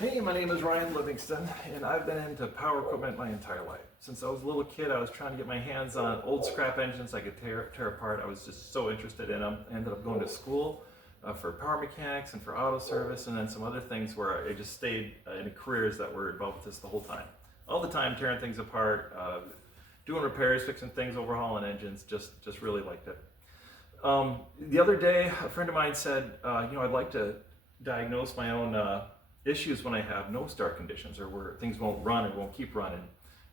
Hey, my name is Ryan Livingston, and I've been into power equipment my entire life. Since I was a little kid, I was trying to get my hands on old scrap engines I could tear apart. I was just so interested in them. I ended up going to school for power mechanics and for auto service, and then some other things where I just stayed in careers that were involved with this the whole time. All the time, tearing things apart, doing repairs, fixing things, overhauling engines, just really liked it. The other day, a friend of mine said, I'd like to diagnose my own issues when I have no start conditions, or where things won't run or won't keep running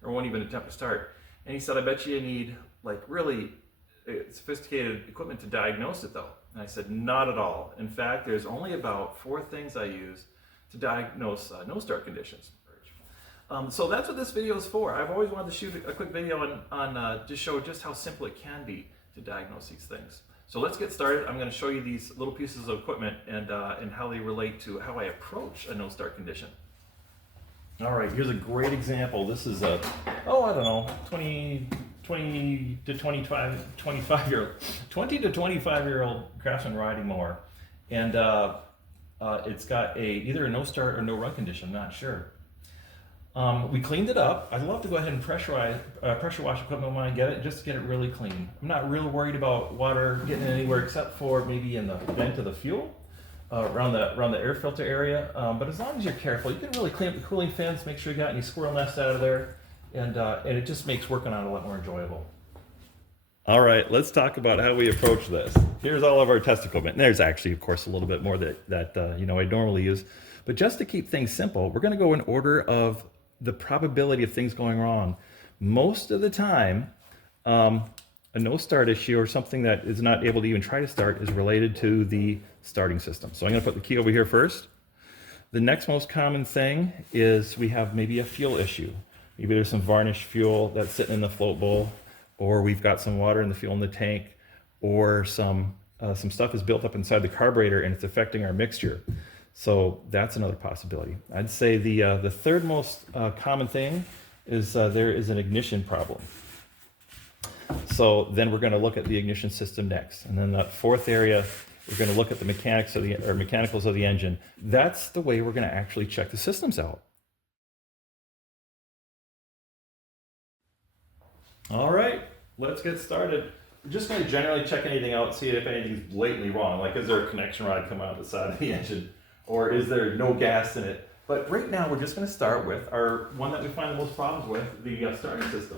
or won't even attempt to start. And he said, I bet you need like really sophisticated equipment to diagnose it though. And I said, not at all. In fact, there's only about 4 things I use to diagnose no start conditions. So that's what this video is for. I've always wanted to shoot a quick video on to show just how simple it can be to diagnose these things. So let's get started. I'm going to show you these little pieces of equipment and how they relate to how I approach a no start condition. All right, here's a great example. This is a, I don't know, 20 to 25 year old Craftsman riding mower. And it's got either a no start or no run condition, I'm not sure. We cleaned it up. I love to go ahead and pressure wash equipment when I get it, just to get it really clean. I'm not real worried about water getting anywhere except for maybe in the vent of the fuel, around the air filter area. But as long as you're careful, you can really clean up the cooling fins, make sure you got any squirrel nests out of there, and it just makes working on it a lot more enjoyable. All right, let's talk about how we approach this. Here's all of our test equipment. And there's actually, of course, a little bit more that I normally use. But just to keep things simple, we're going to go in order of the probability of things going wrong. Most of the time, a no start issue or something that is not able to even try to start is related to the starting system. So I'm going to put the key over here first. The next most common thing is we have maybe a fuel issue. Maybe there's some varnished fuel that's sitting in the float bowl, or we've got some water in the fuel in the tank, or some stuff is built up inside the carburetor and it's affecting our mixture. So that's another possibility. I'd say the third most common thing is there is an ignition problem. So then we're going to look at the ignition system next. And then that fourth area, we're going to look at the mechanicals of the engine. That's the way we're going to actually check the systems out. All right, let's get started. We're just going to generally check anything out, see if anything's blatantly wrong. Like, is there a connection rod coming out the side of the engine? Or is there no gas in it? But right now, we're just going to start with our one that we find the most problems with, the starting system.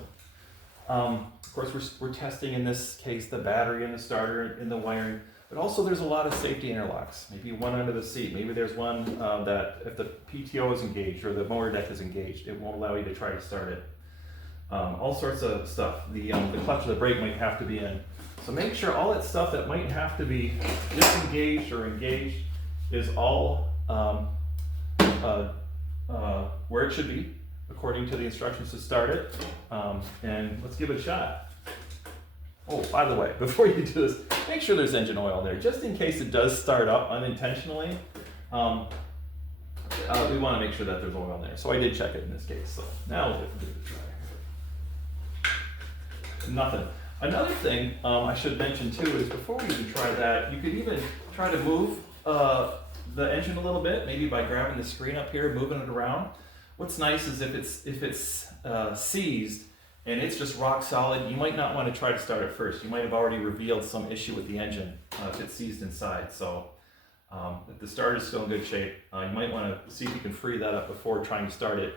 Of course, we're testing, in this case, the battery and the starter and the wiring. But also, there's a lot of safety interlocks. Maybe one under the seat. Maybe there's one that if the PTO is engaged or the motor deck is engaged, it won't allow you to try to start it. All sorts of stuff. The clutch of the brake might have to be in. So make sure all that stuff that might have to be disengaged or engaged is all where it should be, according to the instructions to start it. And let's give it a shot. Oh, by the way, before you do this, make sure there's engine oil in there, just in case it does start up unintentionally. We want to make sure that there's oil in there. So I did check it in this case. So now we'll give it a try. Nothing. Another thing I should mention too is before we even try that, you could even try to move the engine a little bit, maybe by grabbing the screen up here, moving it around. What's nice is if it's seized and it's just rock solid, you might not want to try to start it first. You might have already revealed some issue with the engine if it's seized inside. So if the starter is still in good shape, you might want to see if you can free that up before trying to start it,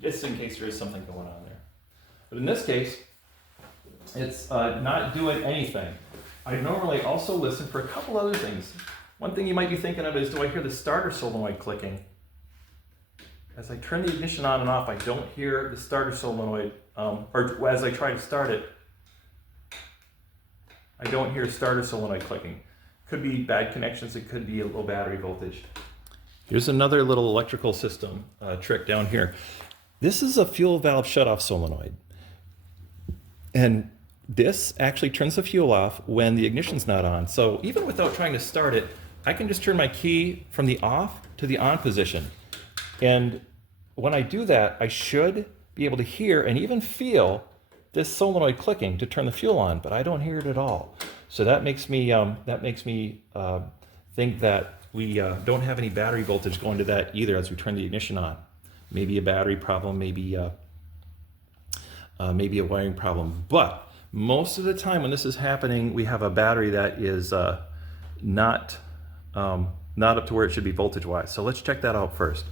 just in case there is something going on there. But in this case, it's not doing anything. I normally also listen for a couple other things. One thing you might be thinking of is, do I hear the starter solenoid clicking? As I turn the ignition on and off, I don't hear the starter solenoid, or as I try to start it, I don't hear starter solenoid clicking. Could be bad connections, it could be a low battery voltage. Here's another little electrical system trick down here. This is a fuel valve shutoff solenoid. And this actually turns the fuel off when the ignition's not on. So even without trying to start it, I can just turn my key from the off to the on position. And when I do that, I should be able to hear and even feel this solenoid clicking to turn the fuel on, but I don't hear it at all. So that makes me think that we don't have any battery voltage going to that either as we turn the ignition on. Maybe a battery problem, maybe a wiring problem. But most of the time when this is happening, we have a battery that is not up to where it should be voltage-wise. So let's check that out first.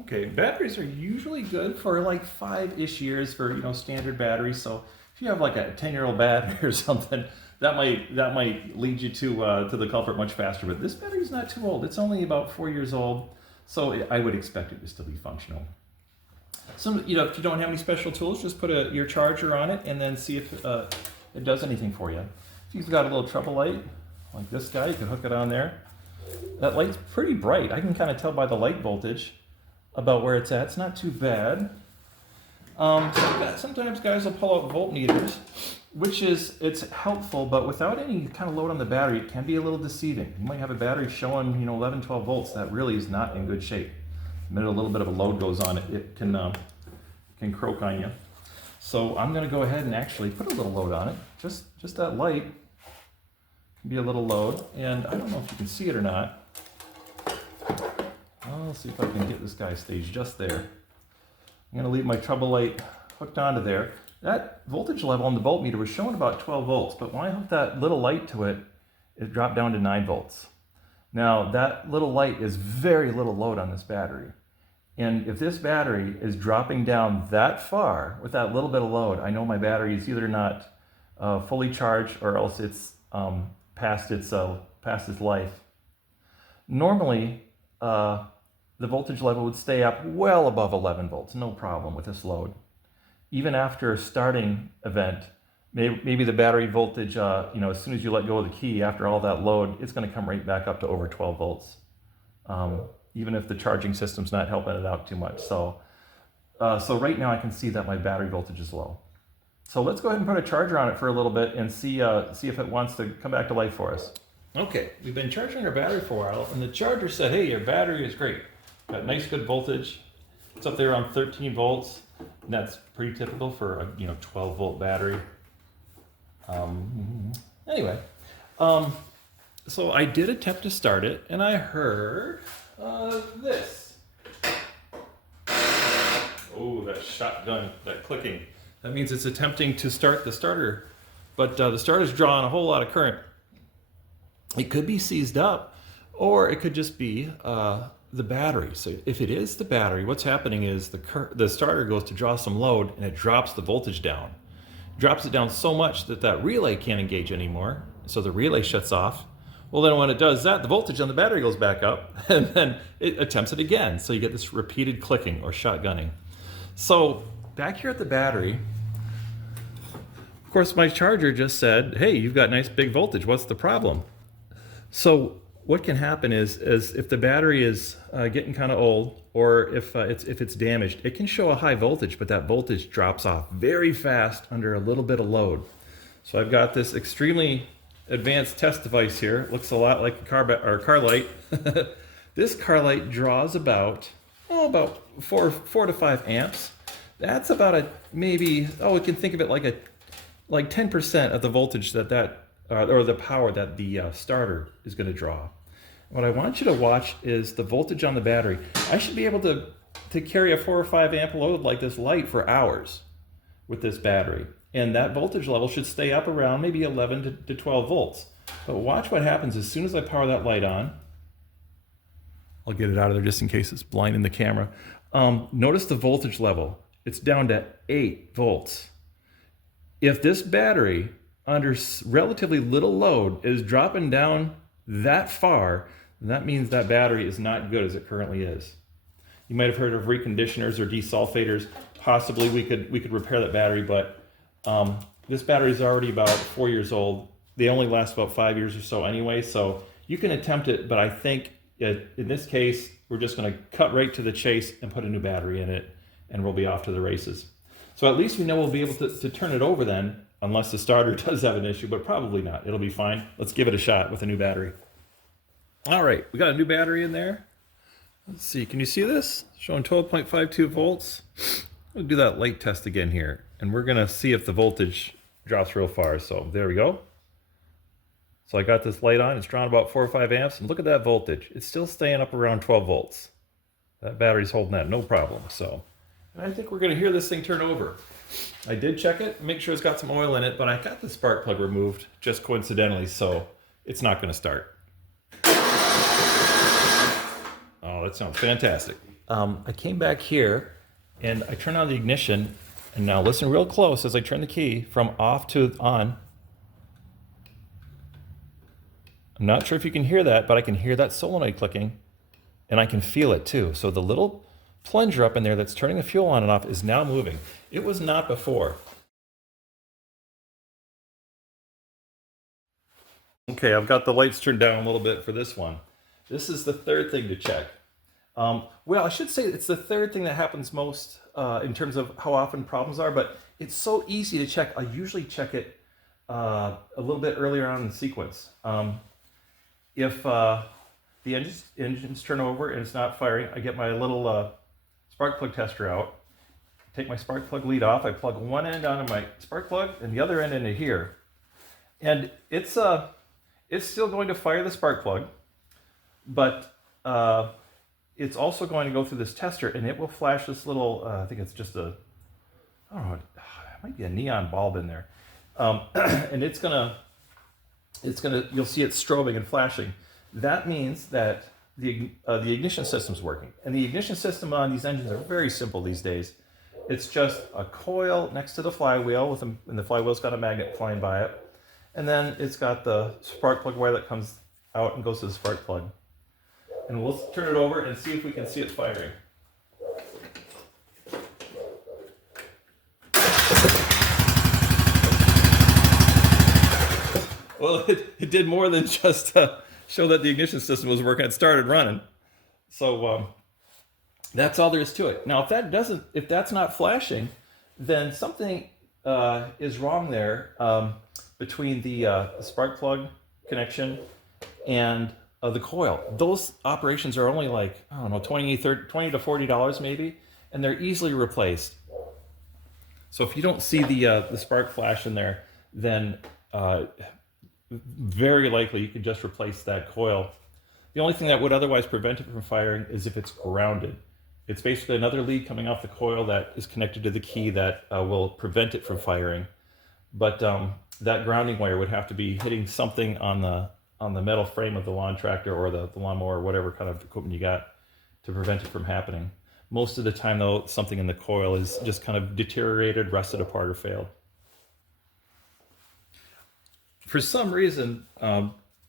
Okay, batteries are usually good for like 5-ish years for, you know, standard batteries. So if you have like a 10-year-old battery or something, that might lead you to the culprit much faster. But this battery is not too old. It's only about 4 years old, so I would expect it to still be functional. So, you know, if you don't have any special tools, just put your charger on it and then see if it does anything for you. If you've got a little trouble light, like this guy, you can hook it on there. That light's pretty bright. I can kind of tell by the light voltage about where it's at. It's not too bad. Sometimes guys will pull out voltmeters, which it's helpful, but without any kind of load on the battery, it can be a little deceiving. You might have a battery showing, you know, 11, 12 volts. That really is not in good shape. The minute a little bit of a load goes on it, it can croak on you. So I'm going to go ahead and actually put a little load on it. Just that light can be a little load, and I don't know if you can see it or not. I'll see if I can get this guy staged just there. I'm going to leave my trouble light hooked onto there. That voltage level on the voltmeter was showing about 12 volts, but when I hooked that little light to it, it dropped down to 9 volts. Now, that little light is very little load on this battery. And if this battery is dropping down that far with that little bit of load, I know my battery is either not fully charged or else it's past its life. Normally, the voltage level would stay up well above 11 volts, no problem with this load. Even after a starting event, maybe the battery voltage, you know, as soon as you let go of the key, after all that load, it's going to come right back up to over 12 volts, even if the charging system's not helping it out too much. So right now I can see that my battery voltage is low. So let's go ahead and put a charger on it for a little bit and see if it wants to come back to life for us. Okay, we've been charging our battery for a while, and the charger said, hey, your battery is great. Got nice, good voltage. It's up there around 13 volts. And that's pretty typical for a 12 volt battery. Anyway, so I did attempt to start it, and I heard this. Oh, that shotgun, that clicking. That means it's attempting to start the starter, but the starter's drawing a whole lot of current. It could be seized up, or it could just be the battery. So if it is the battery, what's happening is the starter goes to draw some load and it drops the voltage down. Drops it down so much that relay can't engage anymore. So the relay shuts off. Well, then when it does that, the voltage on the battery goes back up and then it attempts it again. So you get this repeated clicking or shotgunning. So back here at the battery, of course, my charger just said, hey, you've got nice big voltage. What's the problem? So what can happen is if the battery is getting kind of old, or if it's damaged, it can show a high voltage, but that voltage drops off very fast under a little bit of load. So I've got this extremely advanced test device here. It looks a lot like a car light. This car light draws about 4 to 5 amps. That's about we can think of it like 10% of the voltage or the power that the starter is going to draw. What I want you to watch is the voltage on the battery. I should be able to carry a 4 or 5 amp load like this light for hours with this battery. And that voltage level should stay up around maybe 11 to 12 volts. But watch what happens as soon as I power that light on. I'll get it out of there just in case it's blinding the camera. Notice the voltage level. It's down to 8 volts. If this battery under relatively little load is dropping down that far, that means that battery is not good as it currently is. You might have heard of reconditioners or desulfators. Possibly we could repair that battery, but this battery is already about 4 years old. They only last about 5 years or so anyway, so you can attempt it, but I think in this case, we're just going to cut right to the chase and put a new battery in it, and we'll be off to the races. So at least we know we'll be able to turn it over then, unless the starter does have an issue, but probably not. It'll be fine. Let's give it a shot with a new battery. All right, we got a new battery in there. Let's see, can you see this? Showing 12.52 volts. We'll do that light test again here, and we're gonna see if the voltage drops real far. So there we go. So I got this light on, it's drawn about 4 or 5 amps, and look at that voltage. It's still staying up around 12 volts. That battery's holding that, no problem. So, and I think we're gonna hear this thing turn over. I did check it, make sure it's got some oil in it, but I got the spark plug removed just coincidentally, so it's not gonna start. Oh, that sounds fantastic. I came back here and I turned on the ignition, and now listen real close as I turn the key from off to on. I'm not sure if you can hear that, but I can hear that solenoid clicking, and I can feel it too. So the little plunger up in there that's turning the fuel on and off is now moving. It was not before. Okay, I've got the lights turned down a little bit for this one. This is the third thing to check. Well, I should say it's the third thing that happens most in terms of how often problems are, but it's so easy to check. I usually check it a little bit earlier on in the sequence. If the engine's turn over and it's not firing, I get my little spark plug tester out, take my spark plug lead off, I plug one end onto my spark plug and the other end into here. And it's still going to fire the spark plug, but it's also going to go through this tester, and it will flash this little, I think it's just a, I don't know, it might be a neon bulb in there. And it's gonna, you'll see it strobing and flashing. That means that the ignition system's working. And the ignition system on these engines are very simple these days. It's just a coil next to the flywheel, and the flywheel's got a magnet flying by it. And then it's got the spark plug wire that comes out and goes to the spark plug. And we'll turn it over and see if we can see it firing. Well, it did more than just show that the ignition system was working. It started running. So that's all there is to it. Now, if that's not flashing, then something is wrong there between the spark plug connection and the coil. Those operations are only like, I don't know, $20 to $40 maybe, and they're easily replaced. So if you don't see the spark flash in there, then very likely you could just replace that coil. The only thing that would otherwise prevent it from firing is if it's grounded. It's basically another lead coming off the coil that is connected to the key that will prevent it from firing. But that grounding wire would have to be hitting something on the metal frame of the lawn tractor or the lawnmower or whatever kind of equipment you got to prevent it from happening. Most of the time though, something in the coil is just kind of deteriorated, rusted apart, or failed. For some reason,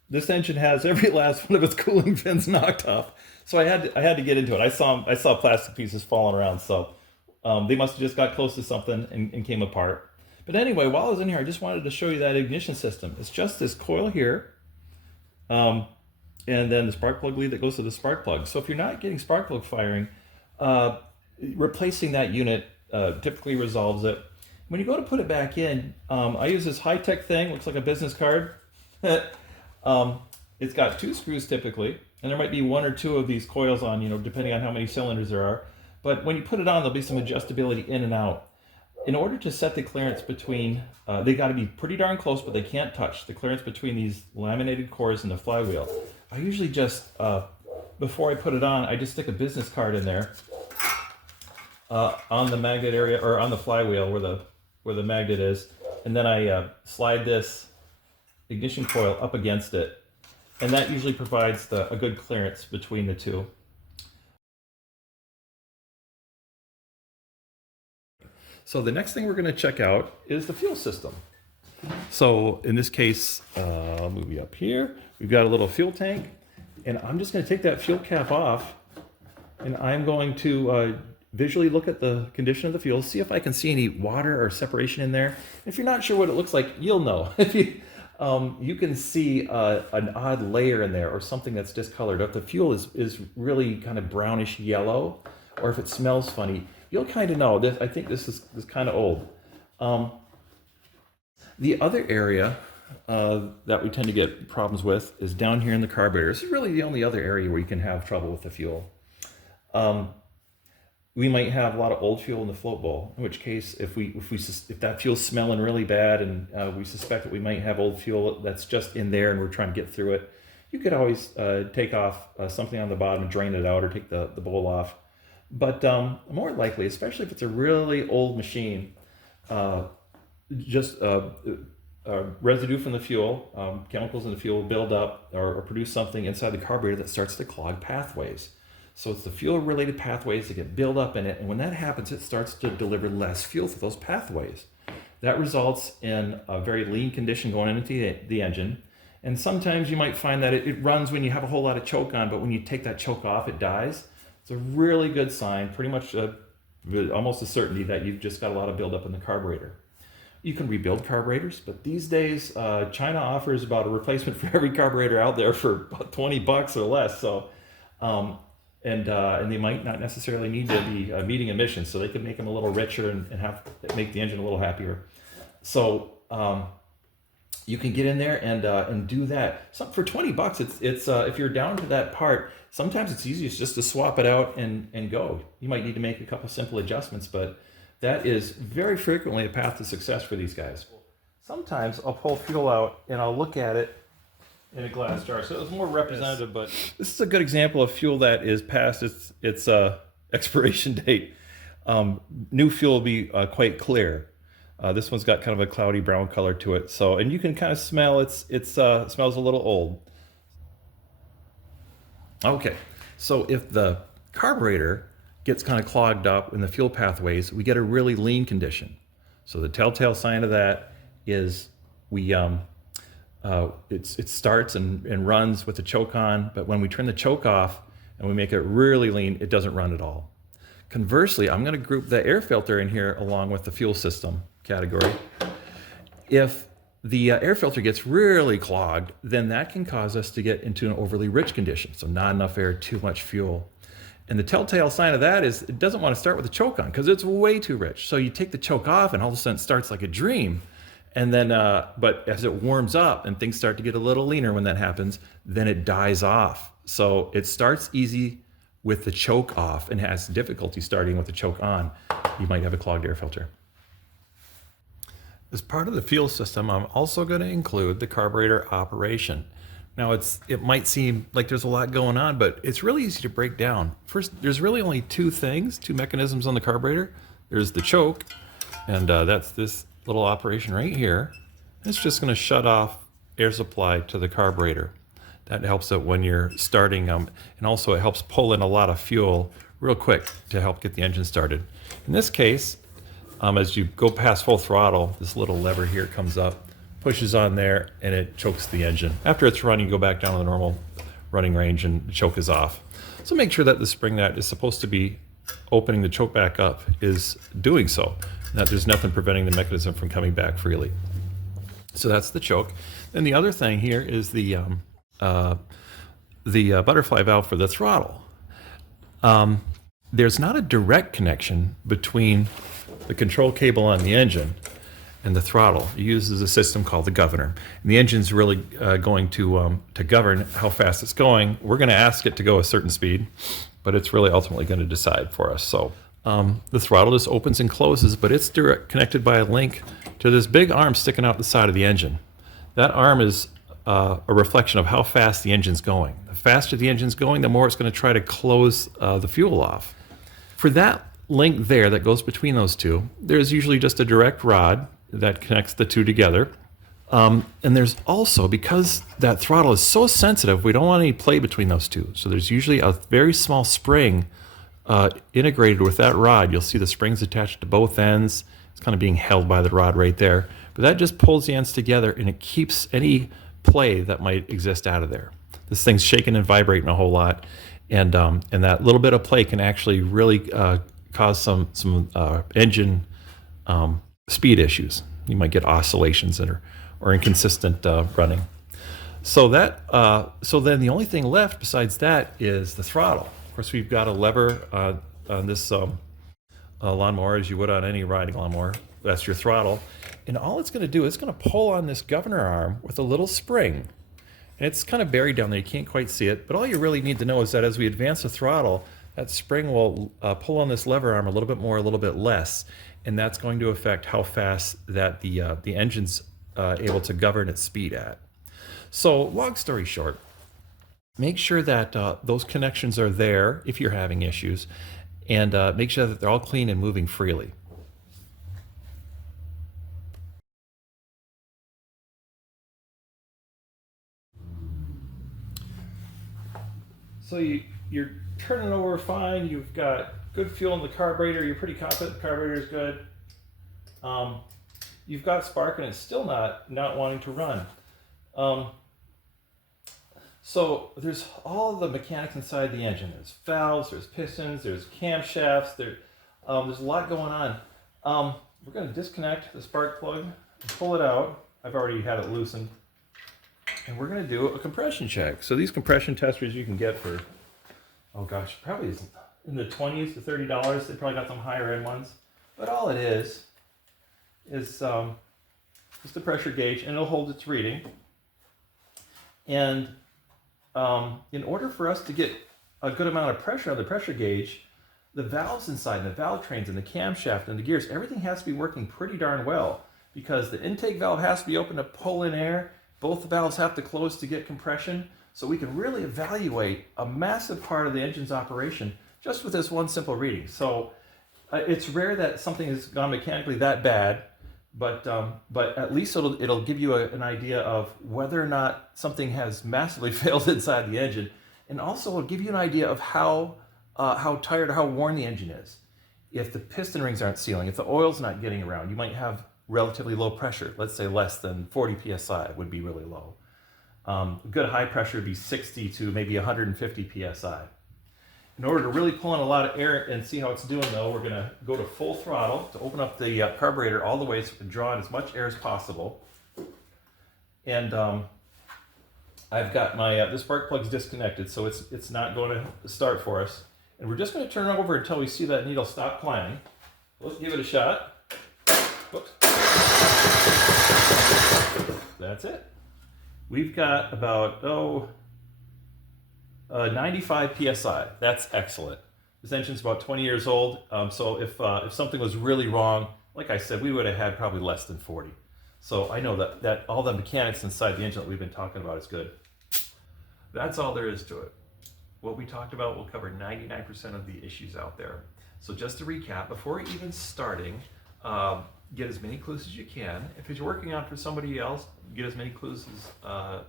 this engine has every last one of its cooling fins knocked off. So I had to get into it. I saw plastic pieces falling around, so they must have just got close to something and came apart. But anyway, while I was in here, I just wanted to show you that ignition system. It's just this coil here, and then the spark plug lead that goes to the spark plug. So if you're not getting spark plug firing, replacing that unit typically resolves it. When you go to put it back in, I use this high-tech thing, looks like a business card. It's got 2 screws typically, and there might be 1 or 2 of these coils on, depending on how many cylinders there are. But when you put it on, there'll be some adjustability in and out. In order to set the clearance between, they got to be pretty darn close, but they can't touch the clearance between these laminated cores and the flywheel. I usually just, before I put it on, I just stick a business card in there on the magnet area, or on the flywheel where the magnet is, and then I slide this ignition coil up against it, and that usually provides a good clearance between the two. So the next thing we're going to check out is the fuel system. So in this case, I'll move you up here. We've got a little fuel tank, and I'm just going to take that fuel cap off, and I'm going to visually look at the condition of the fuel, see if I can see any water or separation in there. If you're not sure what it looks like, you'll know. If you can see an odd layer in there or something that's discolored. If the fuel is really kind of brownish yellow, or if it smells funny, you'll kind of know. I think this is kind of old. The other area that we tend to get problems with is down here in the carburetor. This is really the only other area where you can have trouble with the fuel. we might have a lot of old fuel in the float bowl. In which case, if that fuel's smelling really bad and we suspect that we might have old fuel that's just in there and we're trying to get through it, you could always take off something on the bottom and drain it out, or take the bowl off. But more likely, especially if it's a really old machine, uh, just residue from the fuel, chemicals in the fuel build up or produce something inside the carburetor that starts to clog pathways. So it's the fuel related pathways that get built up in it. And when that happens, it starts to deliver less fuel for those pathways. That results in a very lean condition going into the engine. And sometimes you might find that it runs when you have a whole lot of choke on, but when you take that choke off, it dies. It's a really good sign, pretty much almost a certainty that you've just got a lot of buildup in the carburetor. You can rebuild carburetors, but these days China offers about a replacement for every carburetor out there for about $20 or less. So, and they might not necessarily need to be meeting emissions, so they could make them a little richer and make the engine a little happier. So you can get in there and do that. So for $20, it's if you're down to that part, sometimes it's easiest just to swap it out and go. You might need to make a couple simple adjustments, but that is very frequently a path to success for these guys. Sometimes I'll pull fuel out and I'll look at it in a glass jar. So it's more representative, but this is a good example of fuel that is past its expiration date. New fuel will be quite clear. This one's got kind of a cloudy brown color to it. So, and you can kind of smell it smells a little old. Okay, so if the carburetor gets kind of clogged up in the fuel pathways, we get a really lean condition. So the telltale sign of that is it starts and runs with the choke on, but when we turn the choke off and we make it really lean, it doesn't run at all. Conversely, I'm going to group the air filter in here along with the fuel system category. If the air filter gets really clogged, then that can cause us to get into an overly rich condition. So not enough air, too much fuel. And the telltale sign of that is it doesn't want to start with the choke on because it's way too rich. So you take the choke off and all of a sudden it starts like a dream. And then, but as it warms up and things start to get a little leaner when that happens, then it dies off. So it starts easy with the choke off and has difficulty starting with the choke on. You might have a clogged air filter. As part of the fuel system, I'm also going to include the carburetor operation. Now it might seem like there's a lot going on, but it's really easy to break down. First, there's really only two mechanisms on the carburetor. There's the choke, and that's this little operation right here. It's just going to shut off air supply to the carburetor. That helps it when you're starting, and also it helps pull in a lot of fuel real quick to help get the engine started. In this case, as you go past full throttle, this little lever here comes up, pushes on there, and it chokes the engine. After it's run, you go back down to the normal running range and the choke is off. So make sure that the spring that is supposed to be opening the choke back up is doing so, that there's nothing preventing the mechanism from coming back freely. So that's the choke. Then the other thing here is the butterfly valve for the throttle. There's not a direct connection between the control cable on the engine and the throttle. It uses a system called the governor. And the engine's really going to govern how fast it's going. We're going to ask it to go a certain speed, but it's really ultimately going to decide for us. So the throttle just opens and closes, but it's connected by a link to this big arm sticking out the side of the engine. That arm is a reflection of how fast the engine's going. The faster the engine's going, the more it's going to try to close the fuel off. For that link there that goes between those two, there's usually just a direct rod that connects the two together. And there's also, because that throttle is so sensitive, we don't want any play between those two. So there's usually a very small spring integrated with that rod. You'll see the springs attached to both ends. It's kind of being held by the rod right there. But that just pulls the ends together and it keeps any play that might exist out of there. This thing's shaking and vibrating a whole lot. And that little bit of play can actually really cause some engine speed issues. You might get oscillations or inconsistent running. So then the only thing left besides that is the throttle. Of course, we've got a lever on this lawnmower, as you would on any riding lawnmower. That's your throttle. And all it's going to do is it's going to pull on this governor arm with a little spring. And it's kind of buried down there. You can't quite see it. But all you really need to know is that as we advance the throttle, that spring will pull on this lever arm a little bit more, a little bit less, and that's going to affect how fast that the engine's able to govern its speed at. So, long story short, make sure that those connections are there if you're having issues, and make sure that they're all clean and moving freely. So you're turning over fine. You've got good fuel in the carburetor. You're pretty confident the carburetor is good. Um, you've got spark and it's still not wanting to run. Um, so there's all the mechanics inside the engine. There's valves, there's pistons, there's camshafts. There's a lot going on. We're going to disconnect the spark plug and pull it out. I've already had it loosened. And we're going to do a compression check. So these compression testers you can get for, oh gosh, probably in the 20s to $30. They probably got some higher end ones. But all it is just a pressure gauge, and it'll hold its reading. And in order for us to get a good amount of pressure on the pressure gauge, the valves inside, and the valve trains, and the camshaft, and the gears, everything has to be working pretty darn well, because the intake valve has to be open to pull in air. Both the valves have to close to get compression, so we can really evaluate a massive part of the engine's operation just with this one simple reading. So it's rare that something has gone mechanically that bad, but at least it'll give you an idea of whether or not something has massively failed inside the engine, and also it'll give you an idea of how tired or how worn the engine is. If the piston rings aren't sealing, if the oil's not getting around, you might have relatively low pressure. Let's say less than 40 psi would be really low. Good high pressure would be 60 to maybe 150 psi. In order to really pull in a lot of air and see how it's doing, though, we're going to go to full throttle to open up the carburetor all the way so we can draw in as much air as possible. And I've got my the spark plug's disconnected, so it's not going to start for us. And we're just going to turn it over until we see that needle stop climbing. Let's give it a shot. Whoops. That's it. We've got about 95 psi. That's excellent. This engine's about 20 years old, so if something was really wrong, like I said, we would have had probably less than 40. So I know that all the mechanics inside the engine that we've been talking about is good. That's all there is to it. What we talked about will cover 99% of the issues out there. So just to recap, before even starting, get as many clues as you can. If you're working on for somebody else, get as many clues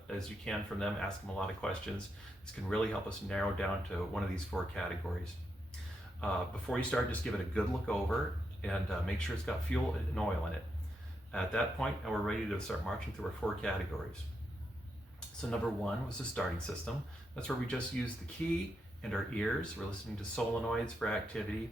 as you can from them. Ask them a lot of questions. This can really help us narrow down to one of these 4 categories. Before you start, just give it a good look over and make sure it's got fuel and oil in it. At that point, now we're ready to start marching through our 4 categories. So number 1 was the starting system. That's where we just use the key and our ears. We're listening to solenoids for activity.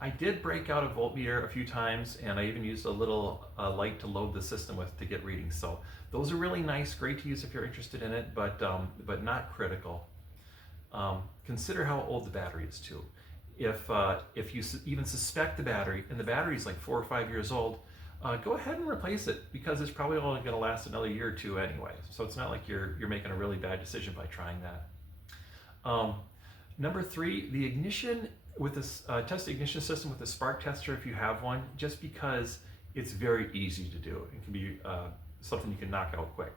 I did break out a voltmeter a few times, and I even used a little light to load the system with to get readings. So those are really nice, great to use if you're interested in it, but not critical. Consider how old the battery is too. If you even suspect the battery, and the battery is like 4 or 5 years old, go ahead and replace it, because it's probably only going to last another year or 2 anyway. So it's not like you're making a really bad decision by trying that. Number 3, the ignition with this test the ignition system with the spark tester if you have one, just because it's very easy to do. It can be something you can knock out quick.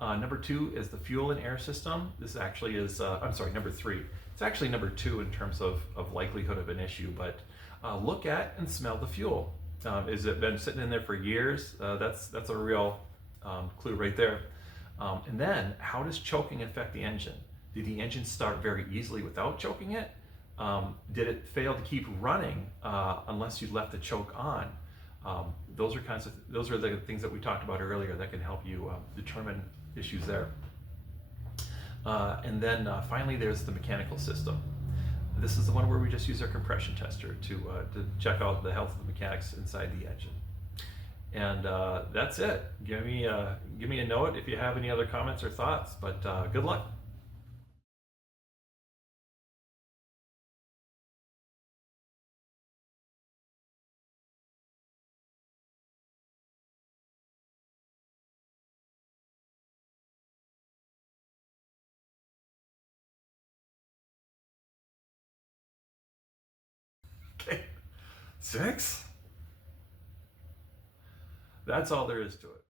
Number 2 is the fuel and air system. This actually is, number 3. It's actually number 2 in terms of likelihood of an issue, but look at and smell the fuel. Has it been sitting in there for years? That's a real clue right there. And then, how does choking affect the engine? Did the engine start very easily without choking it? Did it fail to keep running unless you left the choke on? Those are the things that we talked about earlier that can help you determine issues there. And then finally, there's the mechanical system. This is the one where we just use our compression tester to check out the health of the mechanics inside the engine. And that's it. Give me a note if you have any other comments or thoughts. But good luck. 6? That's all there is to it.